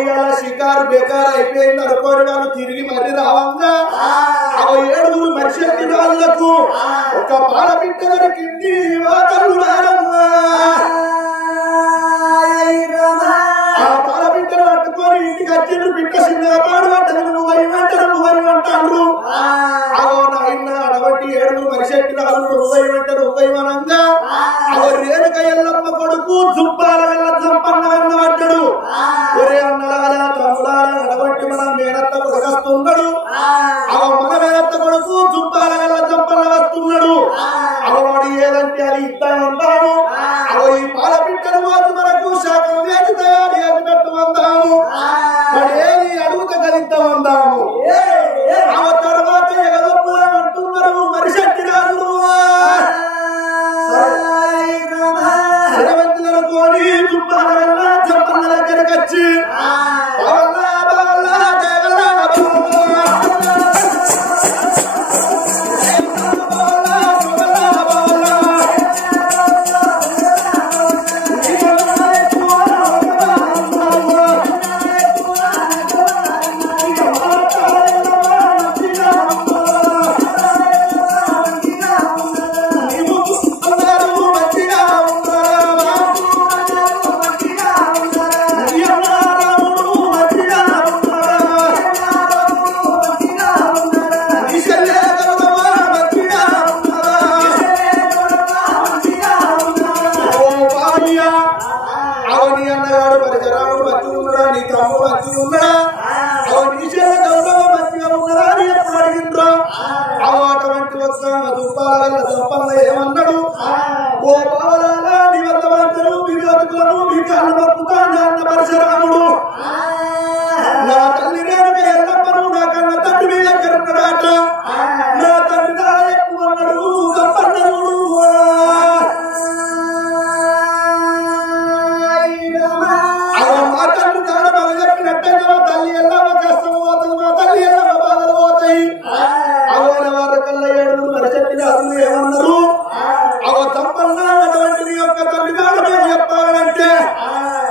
ఇవాళ షికారు బేకారు అయిపోయింది అనుకోని వాళ్ళు తిరిగి మరి రావంగా 7 మనిషి రాజులకు ఒక పాల బిడ్డ దొరికింది ఆ పాల బిడ్డను పట్టుకొని ఇంటికి వచ్చిండ్రు. బిడ్డ చిన్నగా పాడుపడ్డది. నువ్వు అంటారు నాయన అడవట్టి 7 మనిషి రాజులు నువ్వైమనంగా రేణుక ఎల్లమ్మ కొడుకు జుబ్బాల జంపన్న పడ్డాడు. ఒరే అన్నలాల తమ్ముడాల అడవట్టి మన మేనత్త కొడుకొస్తున్నాడు. మన మేనత్త కొడుకు జుబ్బాల జంపన్న వస్తున్నాడు. వాడు ఏదంటే అది ఇద్దామంటాము. ఈ పాల బిడ్డను మాత్రం మనకు శాఖం వేసి తయారు చేసి పెట్టమందాము. వాడు ఏది అడుగుత గదిద్దామందాము. ఆ తర్వాత ఎగదొప్పుదామంటున్నారు మనిషి రాజులు. సరవంతులనుకోని జుబ్బాల జంపన్న దగ్గరకు వచ్చి ఏమన్నాడు? ఓ బావలాలా నీ వద్ద వంటలు విరోధకులను మీ కాళ్ళు మొక్కుతాను అన్న పరశురాముడు. నా తల్లి రేణుక ఎల్లమ్మను నా కన్న తండ్రి మీద కరున్నాడట. నా తండ్రి నా ఎక్కువ అన్నాడు సంపన్నుడు. మా తల్లి తాను బాగా చెప్పినట్టే మా తల్లి ఎల్లమ్మ కష్టం పోతుంది. మా తల్లి ఎల్లమ్మ బాధలు పోతాయి. అవన వారి కల్లా 7 మరి చెప్పిన అసలు ఏమన్నారు? సంపన్నటువంటి నీ యొక్క తల్లి కాడ మేము చెప్పాలంటే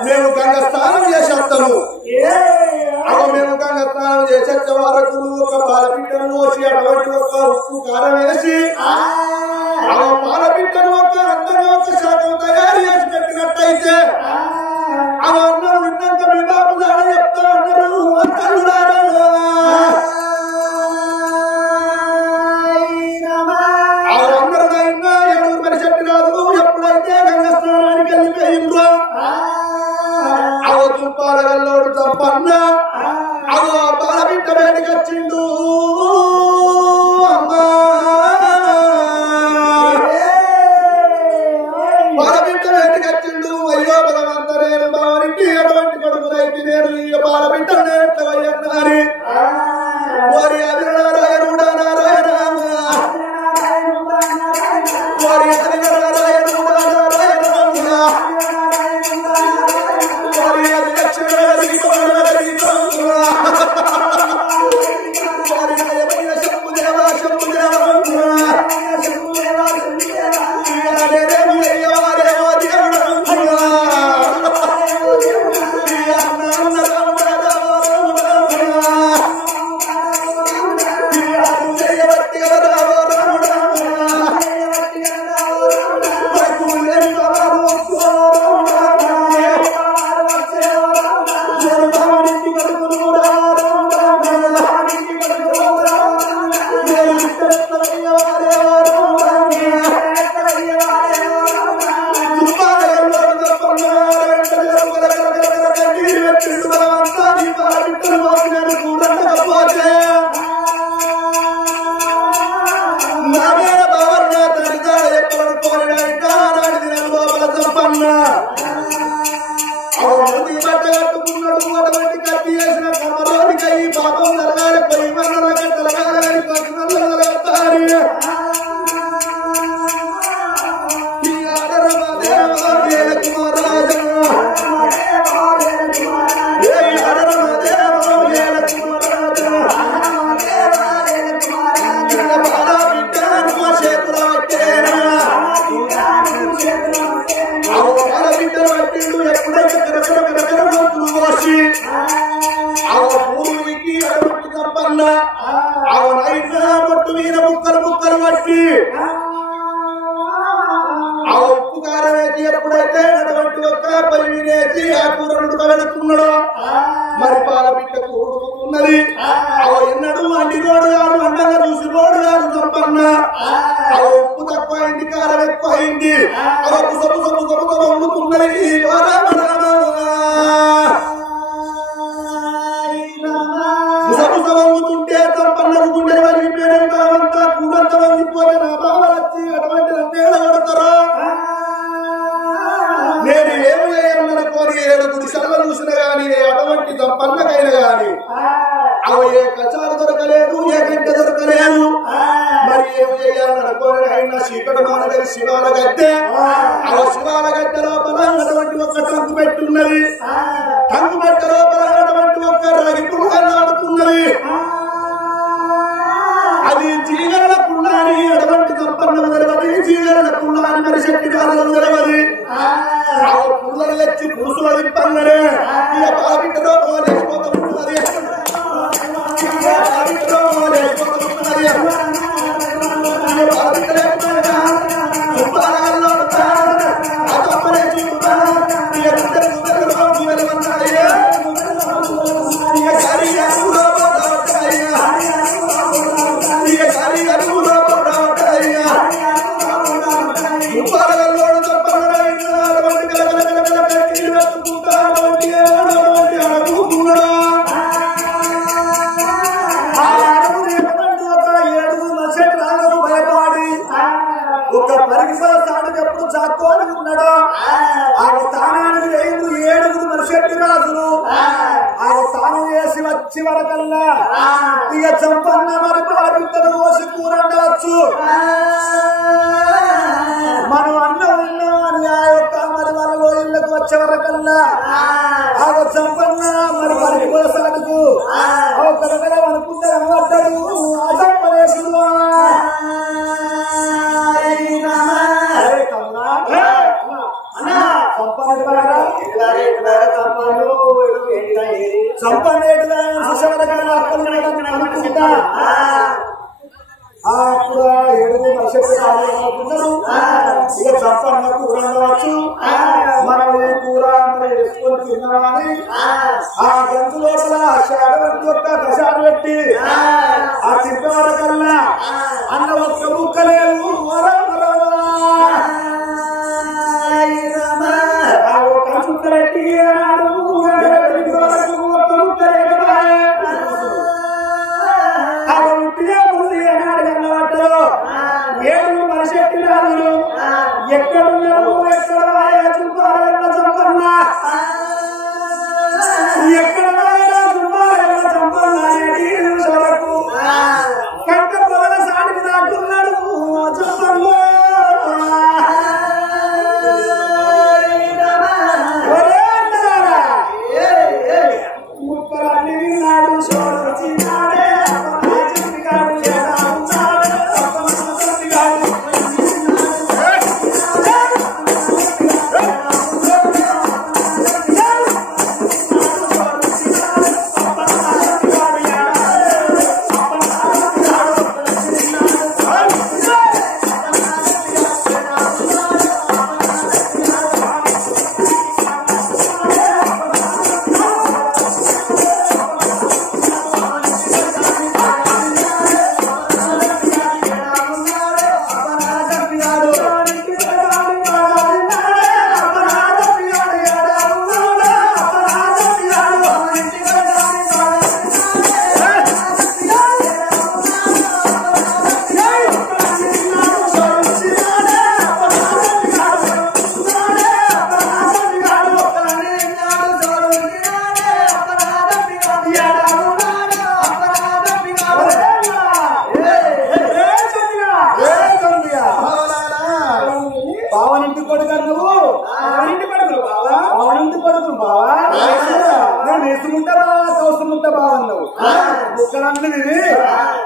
మేము గంగ స్నానం చేసేస్తాము. మేము గంగ స్నానం చేసే వరకు ఒక పాలపిట్టను పోసి అటువంటి ఒక ఉప్పు కారం వేసి పాలపిట్టను ఒక అందంగా ఒక శాతం తయారు చేసి పెట్టినట్టయితే అన్నం విన్నాక మీ బాబు దాని చెప్తా అన్నారు. ఎప్పుడైతే గంగ స్నానానికి వెళ్ళిపోయిందో పాలగల్లోడు తప్పన్న పాలబిడ్డ బయటకు వచ్చిండు. అమ్మా పాలబిడ్డ బయటకు వచ్చిండు. అయ్యో బలవంత నేను బావనికి ఎటువంటి కొడుకునైతే నేను ఈ పాలబిడ్డ నేను ఎట్లా వయ్యన్నారి. వారి అది నారాయణుడా నారాయణ వారి అది నారాయణుడా నారాయణ వారి అది లక్ష్మీ పూర్వీకి అటువంటి తప్పన్న అవనైనా పొట్టు మీద ముక్కలు పట్టి ఆ ఉప్పు కారం వేసి ఎప్పుడైతే అటువంటి ఒక్క పని వేసి ఆ కూర ఉడకబెడుతున్నాడో మరి పాల బిడ్డ కూడుకున్నది ఎన్నడూ అండినోడు గారు అండగా చూసి రోడ్డు గారు తప్పన్న ఉప్పు తక్కువ అయింది కారం ఎక్కువ అయింది వండుతున్నది వంగుతుంటే తప్పన్నకు గుండెలు వరిగిపోయిన కాలంతా కూడంతా వంగిపోతే నా బావ వచ్చి అటువంటి నేల కొడతారా నేను ఏమి చేయాలనుకోని 7 గుడిసెల్లో చూసిన గాని అటువంటి తప్పన్నకైనా గాని అవి ఏ కచారు దొరకలేదు ఏ గంట దొరకలేదు మరి ఏమి చేయాలనుకోని అయినా చీకటి మానగరి శివాల గద్దె ఆ శివాల గద్దె లోపల అటువంటి ఒక్క టంకు పెట్టున్నది టంకు పెట్ట లోపల అటువంటి ఒక్క రాగి పుల్లగా ఆడుతున్నది అది జీగరణ పుల్లాని అటువంటి తప్పన్న తెలవది జీగరణ పుల్లాని మరి శక్తి కాలం తెలవది ఆ పుల్లని వచ్చి పురుషుల విప్పంగానే ఇక బాబిట్టలో లేకపోతున్నది చివరకల్లా ఇక చంపన్న మరి బాబిట్టను కోసి కూరండవచ్చు మనం అన్నం విన్నామని ఆ యొక్క మరి వాళ్ళలో ఇళ్ళకు వచ్చే వరకల్లా ఆ చంపన్న మరి వారి కోసాలకు ఒకరికల అనుకుంటే అనబడ్డాడు ఆ చంపనేసుడు చంపనేటుగా అనుకుంటా అప్పుడు 7 నక్షత్రాలు ఇక చంపన్న కూర ఉండవచ్చు మనం కూర వేసుకొని తిన్నామని ఆ గంతు లోపల షాడవంతి యొక్క కషాలు పెట్టి ఆ తిప్ప వరకల్లా అన్న ఒక్క ముక్కలేదు పెట్టి ఏడు మనిషి రాజులు ఎక్కడున్నారు ఎక్కడ చూపాలన్న చంపన్న ఎక్కడ చంపన్న వరకు కంట పొల సాటికి దాటున్నాడు చంపన్న ముక్కలన్నీ నాడు చూడాడే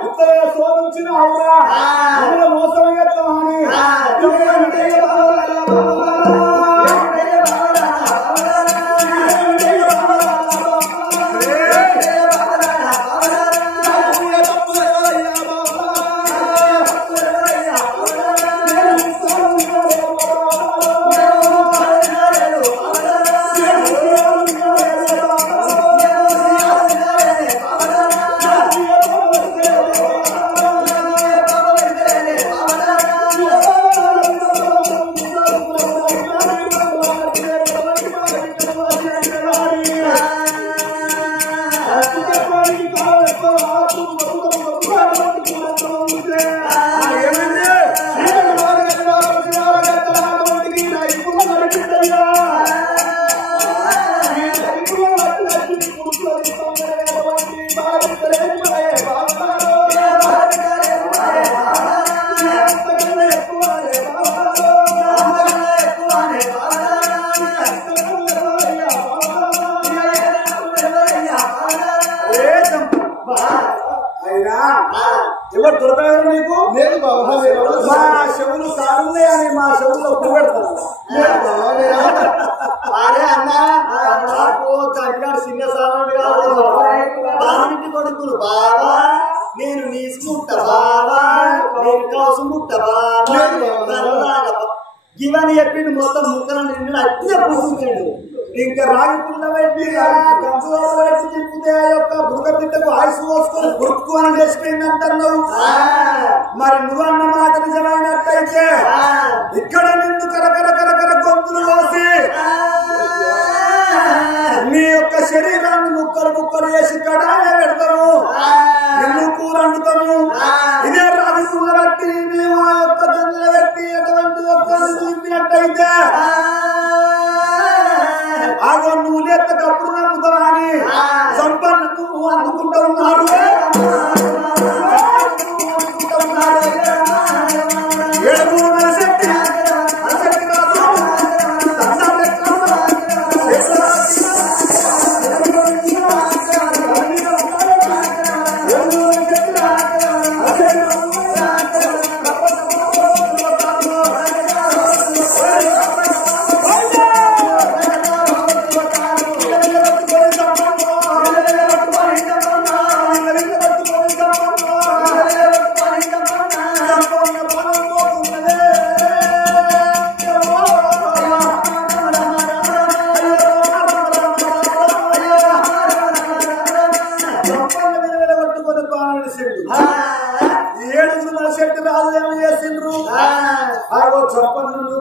ఉత్తర శోధించిన అవునా మోసమయ్యని పువ్వు దొరకలేదు నీకు లేదు బాబా మా చెవులు కాదులే అని మా చెవుల్లో పువ్వు పెడతాను అరే అన్నా నాకు చంపినాడు చిన్న సామాను కాదు బావింటి కొడుకులు బావా నేను నీసుకుంటా బావా నేను కాసుకుంటా బావా ఇవన్నీ చెప్పిండు మొత్తం ముక్కలు నిండు అట్లే పూసుకుంటాడు ఇంకా రాగి పుల్ల పెట్టి కంచులో పెట్టి తిప్పితే ఆ యొక్క బుడక బిడ్డకు ఆయుసు పోసుకొని బుడుక్కు అని లేచిపోయింది అంటున్నావు మరి నువ్వన్న మాట నిజమైనట్టయితే ఇక్కడ నిన్ను కరకర కరకర గొంతులు కోసి నీ యొక్క శరీరాన్ని ముక్కలు ముక్కలు వేసి కడాయ పెడతాము నిన్ను కూర వండుతాము ఇదే రాగి పుల్ల బట్టి మేము ఆ యొక్క గంజల పెట్టి ఎటువంటి ఒక్కరు చూపినట్టయితే ఆగో నువ్వు లేకపోతే నమ్ముతావా అని సంపన్న నువ్వు అందుకుంటూ ఉన్నారు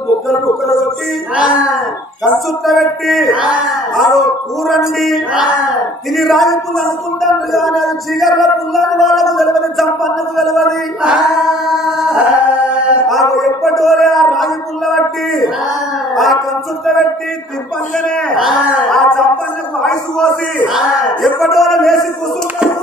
బుక్కలు బుక్కలు కొట్టి కంచుట్ట పెట్టి కూరండి ఇది రాగి పుల్ల అనుకుంటాను కానీ అది చిగర్ల పుల్లని వాళ్ళకు తెలియదు చంపన్నకు తెలియదు ఎప్పటివరే ఆ రాగి పుల్ల బట్టి ఆ కంచుట్ట పెట్టి తిప్పంగానే ఆ చంపన్నకు ఆయుసు పోసి ఎప్పటివరే లేచి కూర్చుంటారు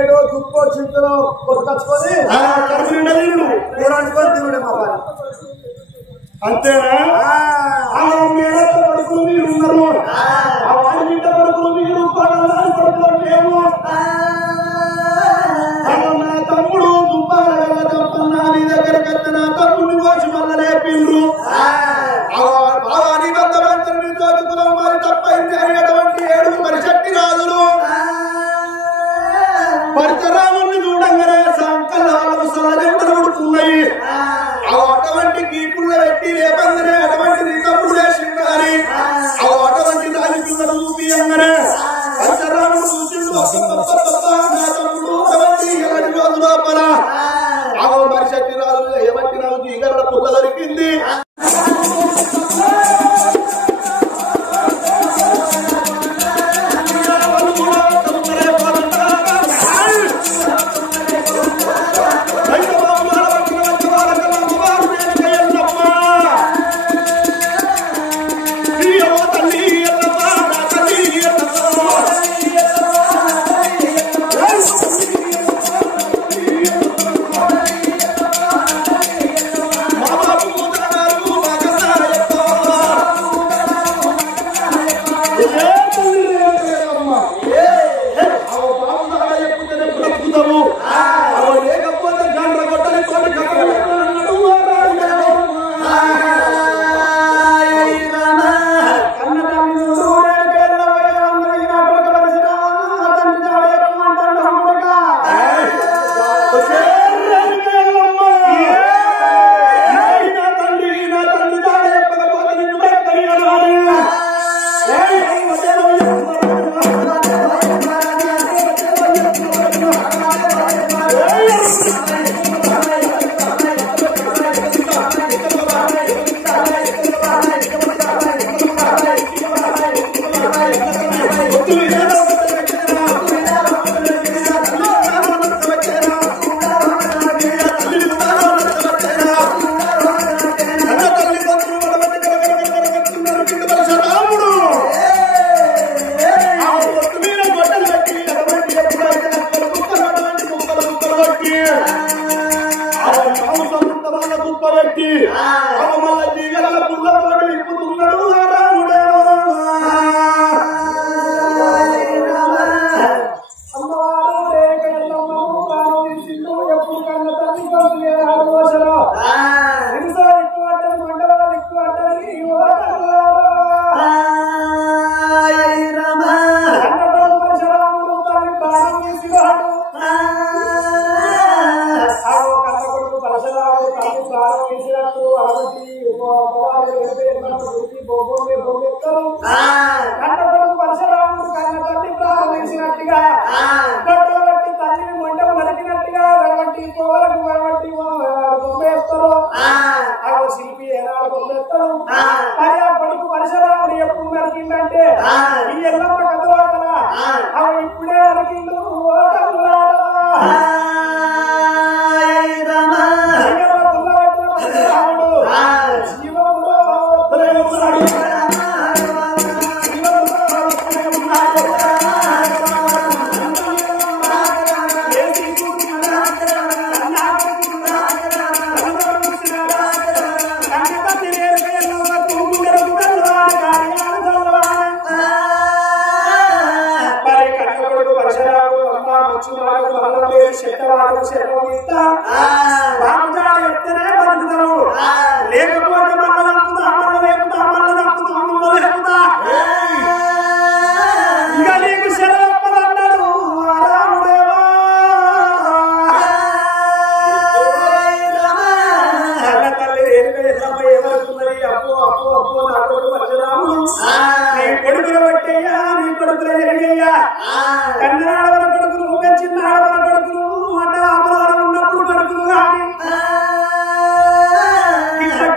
ఏదో దుప్పో చింతలో కొట్టుకొచ్చుకొని కడుపు నిండా తినుడు మీరు అనుకొని తినుడే మా పని. అంతేనా? ఆ మేడల కొడుకులు మీరు ఉన్నారు, ఆ వాడి బిడ్డ కొడుకులు మీరు, కొడలాడి కొడుకులు మేము. నా తమ్ముడు దుబ్బాల గల్ల తప్పన్నా నీ దగ్గరికి వస్తే నా తమ్ముడిని వచ్చి మళ్ళా లేపిండ్రు. భావాన్ని బంధమంతుని దోచుకున్నాం మరి తప్పైంది అనేటువంటి ఏడు మరి శక్తి రాదులు పరశురాముని చూడంగానే సంకల్ల వాళ్ళకు సలజెంటలు ఉడుతున్నాయి. అటువంటి కీపుల్లో పెట్టి లేపంగానే అటువంటి నీ తమ్ముడు లేచిండాలి. అటువంటి దాని పిల్లలు చూపియంగానే పరశురాముడు చూసిండు నా తమ్ముడు అటువంటి ఎవరి రోజు లోపల మరి శక్తి రాదు ఎవరికి రాదు ఈగల పుల్ల దొరికింది.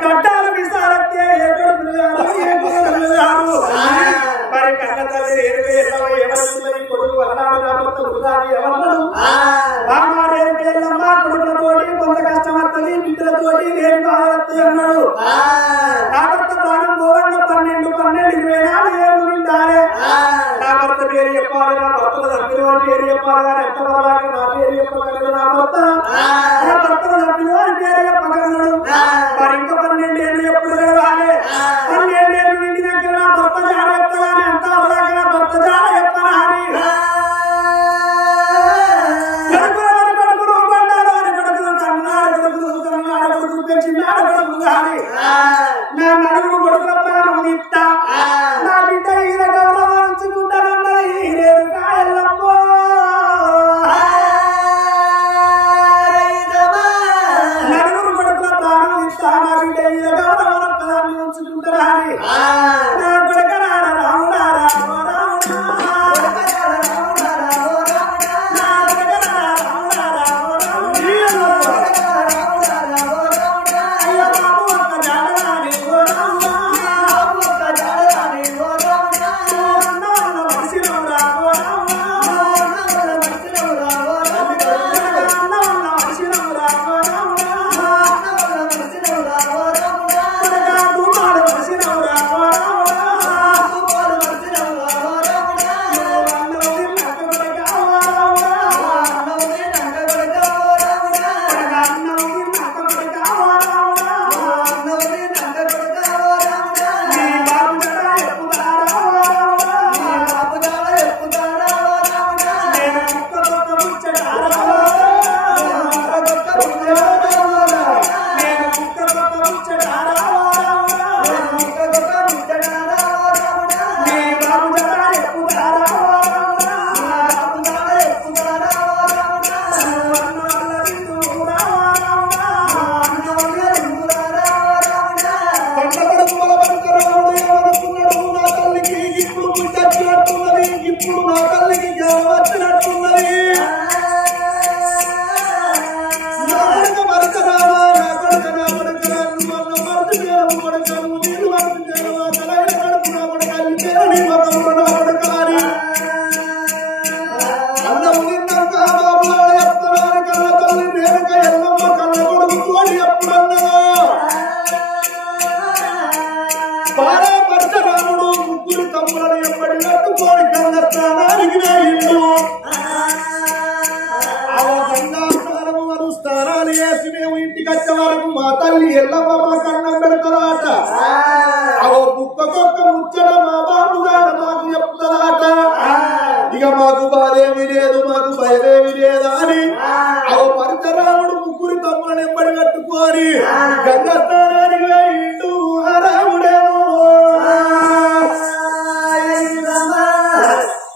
కట్టాలు తల్లి ఎల్లమ్మ మా కన్నం పెడతారాట అవో కుక్కకొక్క ముచ్చట మా బాబుగా మాకు చెప్తారాట ఇక మాకు బాధేమి లేదు మాకు భయమేమి లేదా అని అవో పరశురాముడు ముగ్గురి తమ్ములను ఎంబడి కట్టుకోని గంగా స్నానానికి వేయిండు రాముడేమో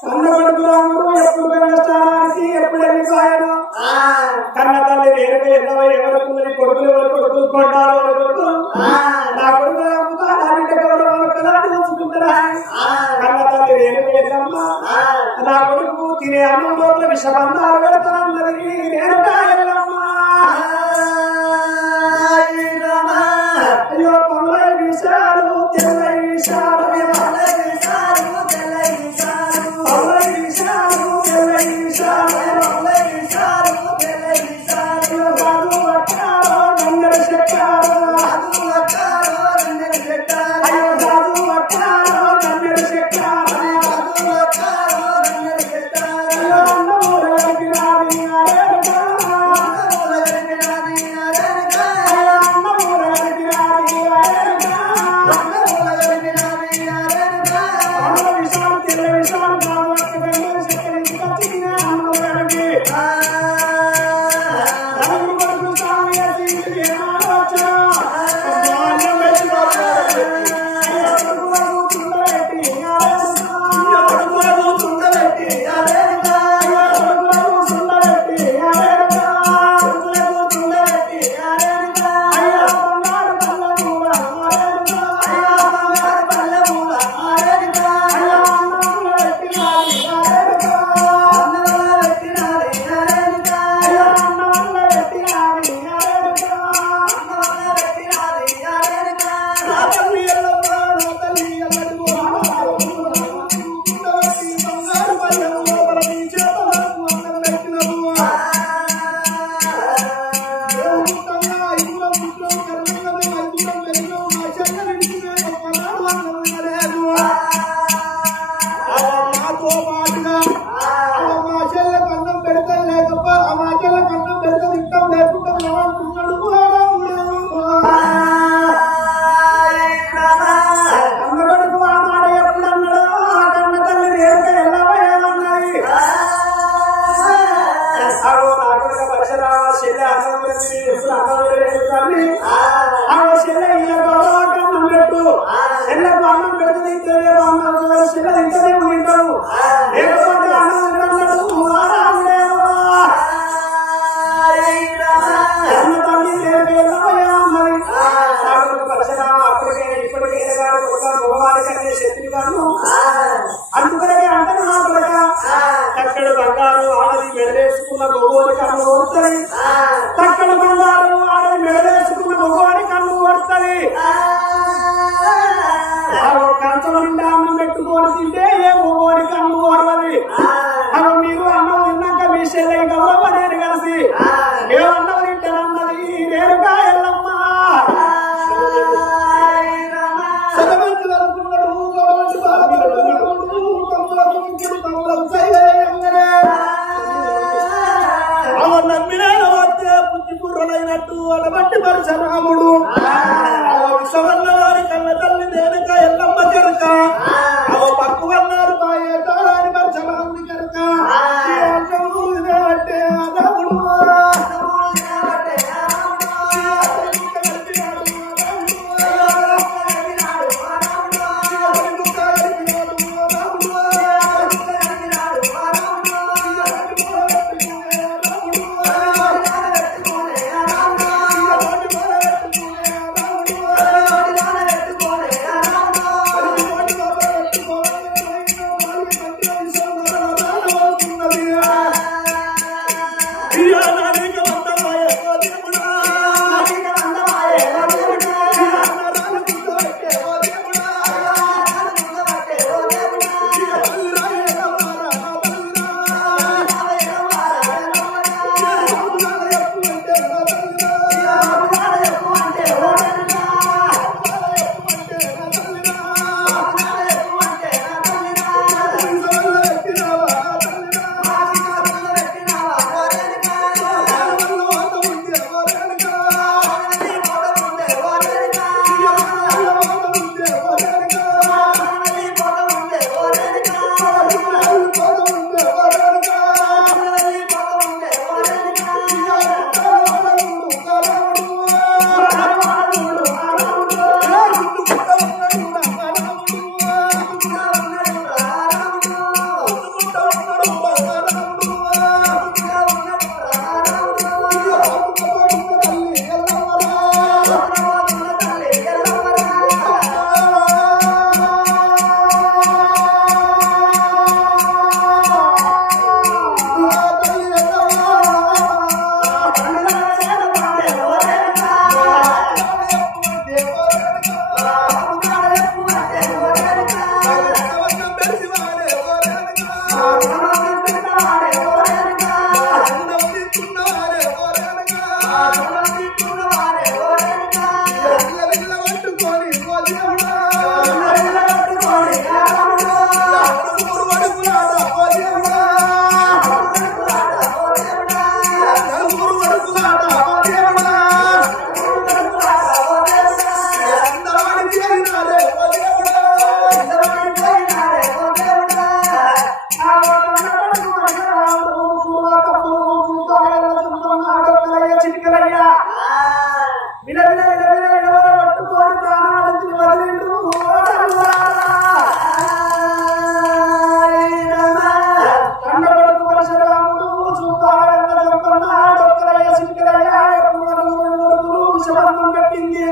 కన్న కొడుకు రాముడు ఎప్పుడు గంగా స్నానానికి ఎప్పుడు వెళ్ళిపోయాడు కన్న తల్లి రేణుక ఎన్నో ఎవరుకుందని కొడుకులు ఎవరు కొడుకులు కొండాలు ఎవరు కొడుకులు నా కొడుకు కన్న తల్లి రేణుక ఎన్నమ్మ నా కొడుకు తినే అన్నం లోపల విషబంధాలు పెడతా ఉన్నది రేణుక ఎల్లమ్మ అయ్యో పొంగై విషాలు తెల్లై విషాలు పొంగై విషాలు తెల్లై విషాలు బాబు వట్టారో నందర చెక్కారో అయ్యో బాబు వట్టారో నందర చెక్కారో అయ్యో అన్నమూరు గడిపి రాది అరేరుగా అన్నమూరు గడిపి రాది అరేరుగా అన్న విషాలు తెల్ల విషాలు బాబు వట్ట నందర చెక్కరించి కచ్చినా అన్నమూరు గడిపి అందుకనే అంటున్నా తక్కడ బంగారు ఆడది మెడలేసుకున్న గొవ్వని కన్ను ఓడుతుంది తక్కడ బంగారు ఆడది మెడలేసుకున్న గొవ్వని కన్ను ఓడుతుంది కంచం నిండా అన్నం పెట్టుకొని తింటే ఏ గొవ్వని కన్ను ఓడవది అవి మీరు అన్నం తిన్నాక మీ చెల్లె గౌరవ నేను కలిసి ఏమన్నం తింటానన్నది రేణుక ఎల్లమ్మ అవన్న నమ్మినాడు వస్తే పుట్టి పుర్రలైనట్టు అలబట్టి పరశురాముడు విషవన్న వారి కన్న తల్లి రేణుక ఎల్లమ్మ కనుక అవ పక్కు వన్నారు బాయే తారాని పరశురాముడి కనుక అంటే రాముడు విషబంధం పెట్టింది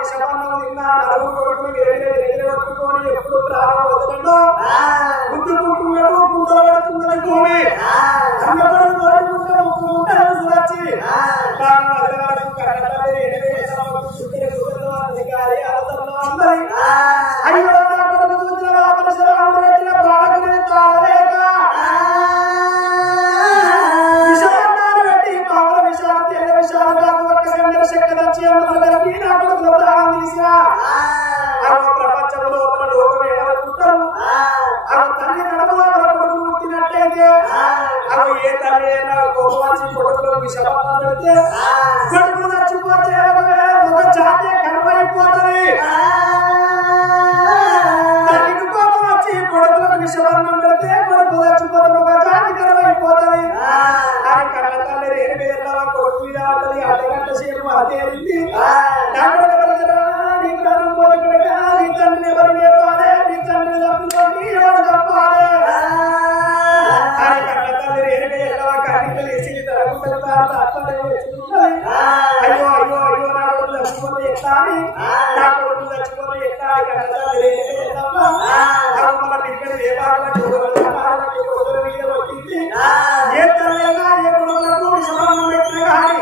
విషబంధం తిన్నా నలుగురు కొడుకులు పట్టుకొని ఎప్పుడు ప్రాణం వదలంలో గుద్దుకుంటున్నాడు గుండె పడుతుందని భూమి వచ్చి అధికారి అయ్యో పెట్టిన బాలకుని తాళలేక విషాన్ని పెట్టి మామూలు విషయాలు తెల్ల విషయాలు కాకుండా శక్తి నా కొడుకులో ప్రాణం తీసినా ప్రపంచం లోపల లోకం ఏమనుకుంటారు తల్లి నడమ కొడుకు పుట్టినట్లయితే అవి ఏ తల్లి అయినా గోపాచి కొడుకులో విషపాతం పెడితే కొడుకు చచ్చిపోతే ఒక జాతి కనుమైపోతుంది తల్లికి కోపం వచ్చి కొడుకులకు విషవర్ణం పెడితే కొడుకు చచ్చిపోతే ఒక జాతి కనుమైపోతుంది అని కన్న తల్లి రేణు మీద కొడుకు మీద ఆటది అర్ధగంట సేపు అదేంది నీ ప్రాణం పోలికడగా నీ తండ్రిని ఎవరు లేవాలి నీ తండ్రిని తప్పుకొని ఎవరు తప్పాలి అని కన్న తల్లి రేణు మీద కన్నీళ్ళు వేసి అయ్యో అయ్యో అయ్యో నా కొడుకు చచ్చిపోతే ఎట్లా అని నా కొడుకు చచ్చిపోతే ఎట్లా కన్న తల్లి రేణు మన పిల్లలు ఏ కొడుకుల మీద వచ్చింది ఏ తల్లిగా ఏ కొడుకులకు విషమం పెట్టిన కానీ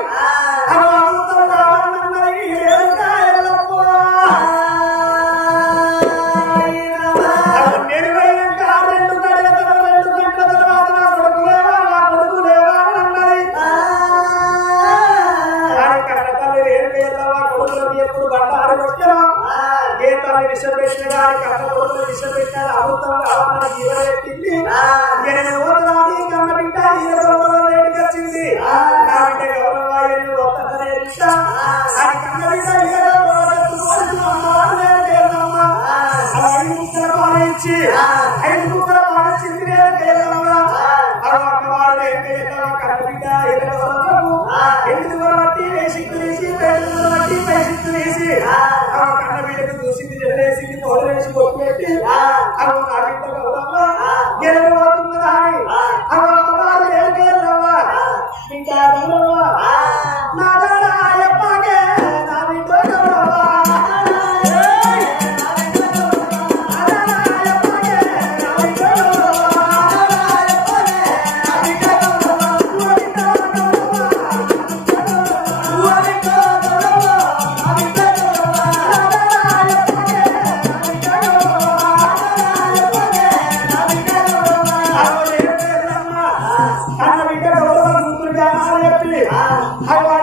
ఎప్పుడు బండారు వచ్చా ఏ తల్లి విషం పెట్టిన కానీ కన్న కొడుకులు విషం పెట్టిన అమృతం కావాలని జీవనెత్తింది 8 రోజులు కన్న బిడ్డ ఈ వేడికి వచ్చింది నా బిడ్డ గౌరవాయను ఒక్కనే అది కన్న బిడ్డ పాలించి 5 ముక్కలు పాలించింది అమ్మవారు కన్న బిడ్డ 8 బట్టి వేసిక్కు తీసి 2 బట్టి వేసిక్కు తీసి కన్న బిడ్డకు చూసింది జడేసింది పౌడర్ వేసి కొట్టి అమ్మ నా బిడ్డ గౌరమ్మ గెలవబోతున్నదా అని అమ్మవారు ఏడుకెళ్ళవా బిడ్డ గౌరవ్వ నా అయ్యప్పకే నా బిడ్డ గౌరవ్వ How